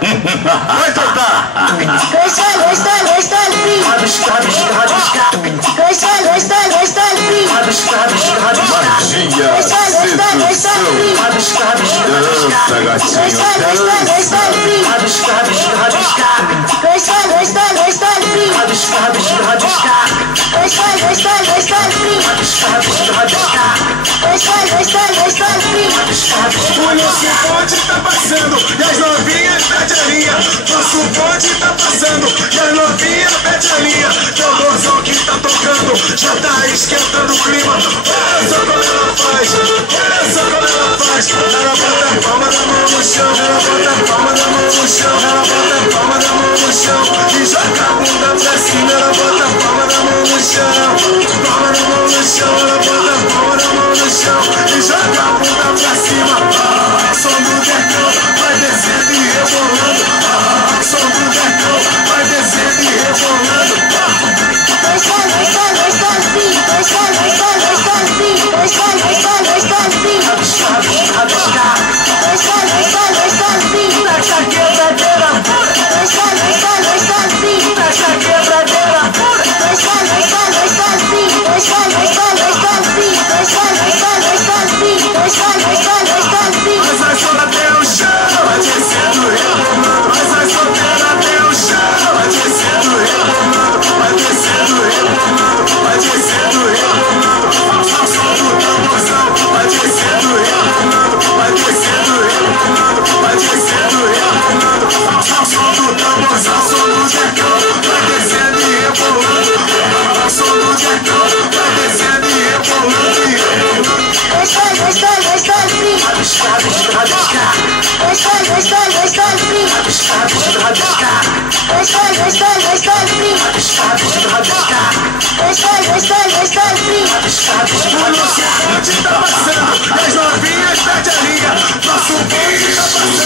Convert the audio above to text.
Vai soltar. Gostando, gostando, gostando, frio. Rabisca, rabisca, rabisca. Gostando, gostando, gostando, frio. Rabisca, rabisca, rabisca. Magia, Gostando, gostando, gostando, sedução. frio. Rabisca, rabisca, rabisca. Dança, gatinho, Gostando, gostando, gostando, frio. Rabisca, rabisca, rabisca. Gostando, gostando, gostando, frio. Rabisca, rabisca, rabisca. Gostando, gostando, gostando, frio. Rabisca, rabisca, rabisca. Gostando, gostando, gostando, frio. Rabisca, rabisca, O nosso bonde tá passando e as novinhas pede a linha. Nosso bonde tá passando e as novinhas pede a linha. Tamborzão que tá tocando já tá esquentando o clima. Olha só como ela faz, olha só como ela faz. Ela bota a palma da mão no chão, ela bota a palma da mão no chão, ela bota a palma da mão no chão e joga a bunda pra cima. Ela bota a palma da mão no chão, palma da mão no chão, ela bota a palma da mão no chão e joga a bunda pra cima. Som do Decão vai descendo e rebolando. Som do Decão vai descendo e rebolando. Gostando, gostando, gostando, frio. Gostando, gostando, gostando, frio. Gostando, gostando, gostando, frio. rabisca, rabisca, rabisca. Gostando, gostando, gostando, frio. Essa quebradeira pura. Gostando, gostando, gostando, frio. Essa quebradeira pura. Gostando, gostando, gostando, frio. Gostando, gostando, gostando, frio. Gostando, gostando, gostando, frio. Gostando, gostando, gostando, frio. Mas vai soltar até o chão, vai descendo rebolando. Mas vai soltar até o chão, vai descendo rebolando. Vai descendo rebolando, vai descendo rebolando. Ao som do tamborzão, vai descendo rebolando. Vai descendo rebolando, vai descendo rebolando. Ao som do tamborzão, som do Decão, vai descendo e rebolando. Ao som do Decão, vai descendo e rebolando e rebolando. Gostando, gostando, gostando, frio. Rabisca, rabisca, rabisca. Gostando, gostando, gostando, frio. Rabisca, rabisca, rabisca. Gostando, gostando, gostando, frio. Rabisca, rabisca, rabisca. Gostando, gostando, gostando, frio. Rabisca, rabisca, O nosso rabisca. bonde tá passando e as novinhas pede a linha. Nosso bonde tá passando